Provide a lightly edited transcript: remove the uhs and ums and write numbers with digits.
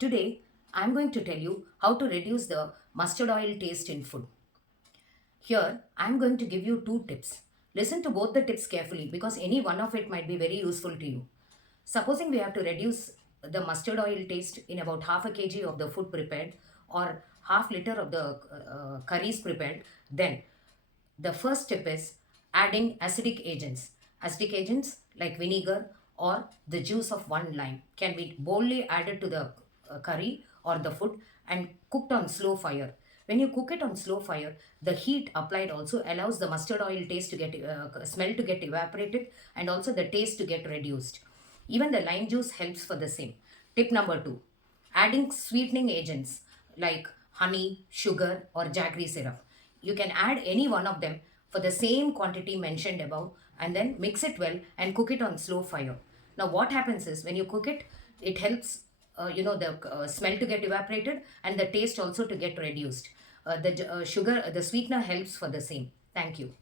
Today, I'm going to tell you how to reduce the mustard oil taste in food. Here, I'm going to give you two tips. Listen to both the tips carefully because any one of it might be very useful to you. Supposing we have to reduce the mustard oil taste in about half a kg of the food prepared or half liter of the curries prepared, then the first tip is adding acidic agents. Acidic agents like vinegar or the juice of one lime can be boldly added to the curry or the food and cooked on slow fire. When you cook it on slow fire, the heat applied also allows the mustard oil taste to get smell to get evaporated and also the taste to get reduced. Even the lime juice helps for the same. Tip number two, adding sweetening agents like honey, sugar, or jaggery syrup. You can add any one of them for the same quantity mentioned above and then mix it well and cook it on slow fire. Now, what happens is when you cook it, it helps the smell to get evaporated and the taste also to get reduced. The sugar, the sweetener helps for the same. Thank you.